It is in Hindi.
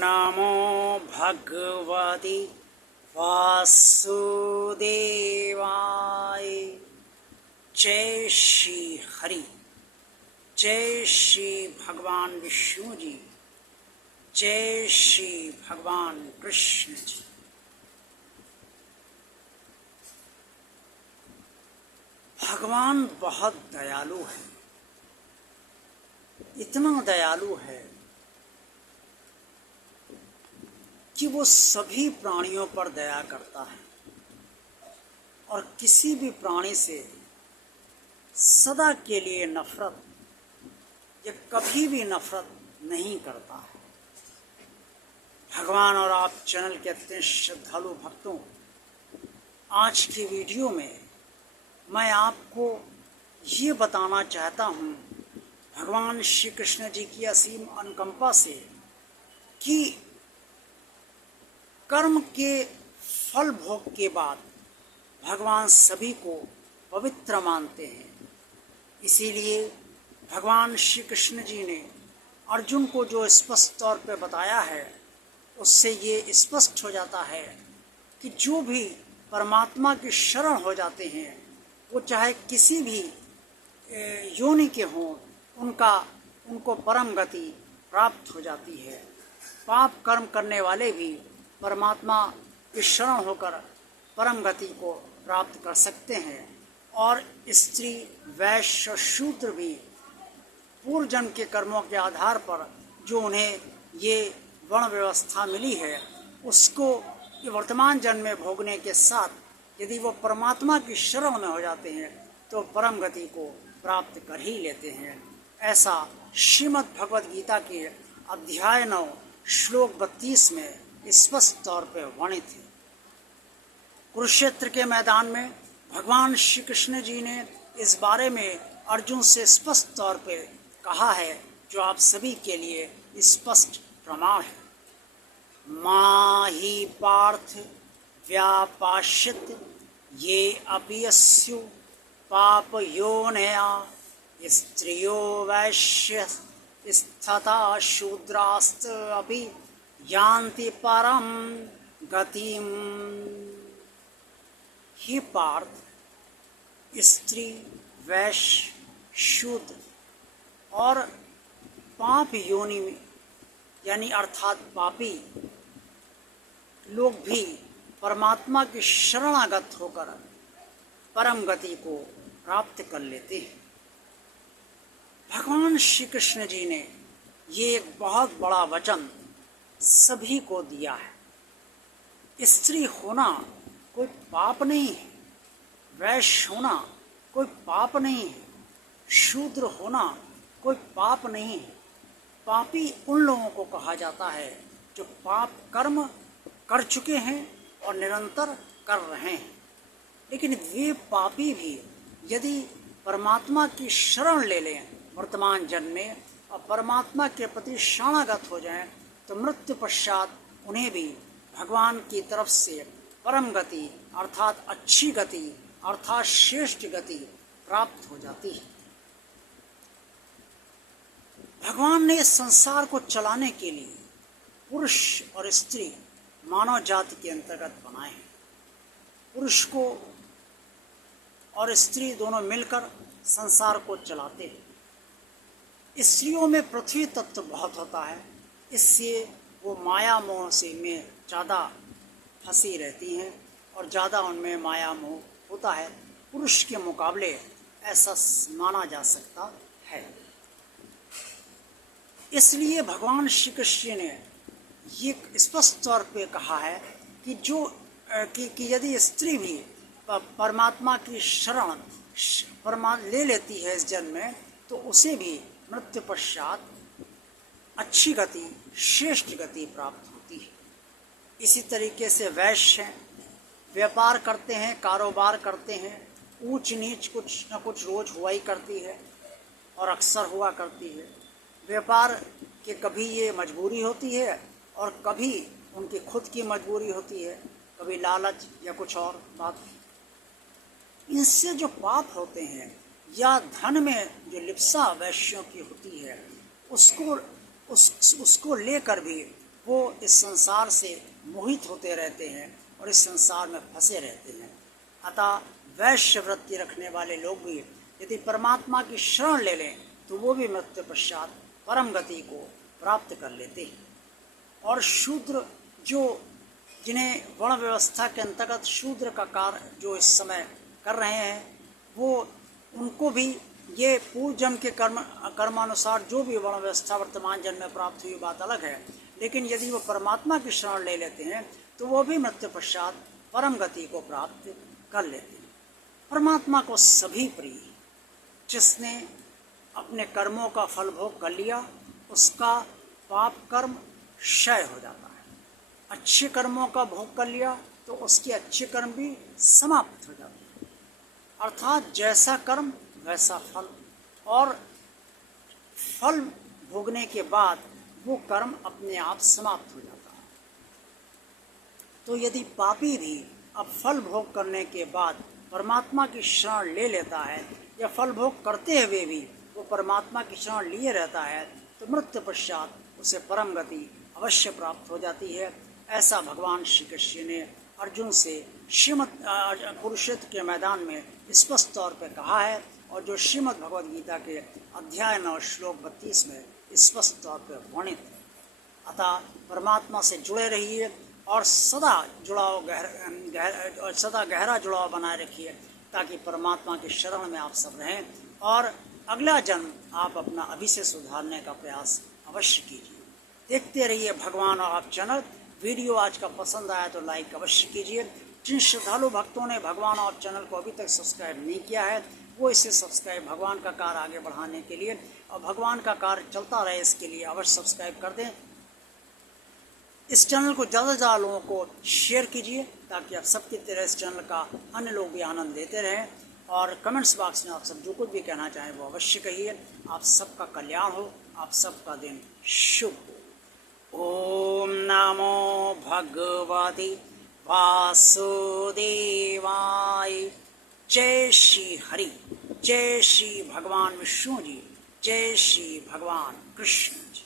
नमो भगवते वासुदेवाय। जय श्री हरि, जय श्री भगवान विष्णु जी, जय श्री भगवान कृष्ण जी। भगवान बहुत दयालु है, इतना दयालु है कि वो सभी प्राणियों पर दया करता है और किसी भी प्राणी से सदा के लिए नफरत या कभी भी नफरत नहीं करता है। भगवान और आप चैनल के अत्यंत श्रद्धालु भक्तों, आज की वीडियो में मैं आपको ये बताना चाहता हूँ भगवान श्री कृष्ण जी की असीम अनुकंपा से कि कर्म के फल भोग के बाद भगवान सभी को पवित्र मानते हैं। इसीलिए भगवान श्री कृष्ण जी ने अर्जुन को जो स्पष्ट तौर पर बताया है, उससे ये स्पष्ट हो जाता है कि जो भी परमात्मा की शरण हो जाते हैं, वो चाहे किसी भी योनि के हों, उनको परम गति प्राप्त हो जाती है। पाप कर्म करने वाले भी परमात्मा की शरण होकर परम गति को प्राप्त कर सकते हैं। और स्त्री, वैश्य, शूद्र भी पूर्व जन्म के कर्मों के आधार पर जो उन्हें ये वर्ण व्यवस्था मिली है, उसको वर्तमान जन्म में भोगने के साथ यदि वो परमात्मा की शरण में हो जाते हैं तो परम गति को प्राप्त कर ही लेते हैं। ऐसा श्रीमद् भगवद गीता के अध्याय 9 श्लोक 32 में स्पष्ट तौर पर वर्णित है। कुरुक्षेत्र के मैदान में भगवान श्री कृष्ण जी ने इस बारे में अर्जुन से स्पष्ट तौर पर कहा है, जो आप सभी के लिए स्पष्ट प्रमाण है। माहि पार्थ व्यापाश्यत ये अपयस्यु पाप योनया स्त्रियो वैश्य तथा शूद्रास्त अपि यान्ति परम गतिम। हे पार्थ, स्त्री, वैश्य, शूद्र और पाप योनि में यानी अर्थात पापी लोग भी परमात्मा की शरणागत होकर परम गति को प्राप्त कर लेते हैं। भगवान श्री कृष्ण जी ने ये एक बहुत बड़ा वचन सभी को दिया है। स्त्री होना कोई पाप नहीं है, वैश्य होना कोई पाप नहीं है, शूद्र होना कोई पाप नहीं है। पापी उन लोगों को कहा जाता है जो पाप कर्म कर चुके हैं और निरंतर कर रहे हैं। लेकिन वे पापी भी यदि परमात्मा की शरण ले लें वर्तमान जन्म में और परमात्मा के प्रति शरणागत हो जाएं, तो मृत्यु पश्चात उन्हें भी भगवान की तरफ से परम गति अर्थात अच्छी गति अर्थात श्रेष्ठ गति प्राप्त हो जाती है। भगवान ने इस संसार को चलाने के लिए पुरुष और स्त्री मानव जाति के अंतर्गत बनाए हैं। पुरुष को और स्त्री दोनों मिलकर संसार को चलाते हैं। स्त्रियों में पृथ्वी तत्व बहुत होता है, इससे वो माया मोह से में ज़्यादा फंसी रहती हैं और ज़्यादा उनमें माया मोह होता है। पुरुष के मुकाबले ऐसा माना जा सकता है। इसलिए भगवान श्री कृष्ण ने ये स्पष्ट तौर पे कहा है कि जो कि यदि स्त्री भी परमात्मा की शरण ले लेती है इस जन्म में, तो उसे भी मृत्यु पश्चात अच्छी गति श्रेष्ठ गति प्राप्त होती है। इसी तरीके से वैश्य हैं, व्यापार करते हैं, कारोबार करते हैं, ऊंच नीच कुछ न कुछ रोज हुआ ही करती है और अक्सर हुआ करती है। व्यापार के कभी ये मजबूरी होती है और कभी उनकी खुद की मजबूरी होती है, कभी लालच या कुछ और बात। इनसे जो पाप होते हैं या धन में जो लिप्सा वैश्यों की होती है, उसको लेकर भी वो इस संसार से मोहित होते रहते हैं और इस संसार में फंसे रहते हैं। अतः वैश्य वृत्ति रखने वाले लोग भी यदि परमात्मा की शरण ले लें तो वो भी मृत्यु पश्चात परम गति को प्राप्त कर लेते हैं। और शूद्र जो जिन्हें वर्ण व्यवस्था के अंतर्गत शूद्र का कार्य जो इस समय कर रहे हैं, वो उनको भी ये पूर्व जन्म के कर्मानुसार जो भी वर्ण व्यवस्था वर्तमान जन्म में प्राप्त हुई बात अलग है, लेकिन यदि वो परमात्मा की शरण ले लेते हैं तो वो भी मृत्यु पश्चात परम गति को प्राप्त कर लेते हैं। परमात्मा को सभी प्रिय, जिसने अपने कर्मों का फल भोग कर लिया उसका पाप कर्म क्षय हो जाता है, अच्छे कर्मों का भोग कर लिया तो उसके अच्छे कर्म भी समाप्त हो जाते हैं। अर्थात जैसा कर्म वैसा फल, और फल भोगने के बाद वो कर्म अपने आप समाप्त हो जाता है। तो यदि पापी भी अब फल भोग करने के बाद परमात्मा की शरण ले लेता है या फल भोग करते हुए भी वो परमात्मा की शरण लिए रहता है तो मृत्यु पश्चात उसे परम गति अवश्य प्राप्त हो जाती है। ऐसा भगवान श्री कृष्ण ने अर्जुन से श्रीमद् कुरुक्षेत्र के मैदान में स्पष्ट तौर पर कहा है, और जो श्रीमद् भगवद गीता के अध्याय 9 श्लोक 32 में स्पष्ट तौर पर वर्णित है। अतः परमात्मा से जुड़े रहिए और सदा गहरा जुड़ाव बनाए रखिए ताकि परमात्मा की शरण में आप सब रहें और अगला जन्म आप अपना अभी से सुधारने का प्रयास अवश्य कीजिए। देखते रहिए भगवान और आप चैनल। वीडियो आज का पसंद आया तो लाइक अवश्य कीजिए। जिन श्रद्धालु भक्तों ने भगवान और चैनल को अभी तक सब्सक्राइब नहीं किया है वो इसे सब्सक्राइब, भगवान का कार्य आगे बढ़ाने के लिए और भगवान का कार्य चलता रहे इसके लिए अवश्य सब्सक्राइब कर दें। इस चैनल को ज़्यादा से ज़्यादा लोगों को शेयर कीजिए ताकि आप सबकी तरह इस चैनल का अन्य लोग भी आनंद लेते रहें। और कमेंट्स बॉक्स में आप सब जो कुछ भी कहना चाहें वो अवश्य कहिए। आप सबका कल्याण हो, आप सबका दिन शुभ हो। ओम नमो भगवते वासुदेवाय। जय श्री हरि, जय श्री भगवान विष्णु जी, जय श्री भगवान कृष्ण जी।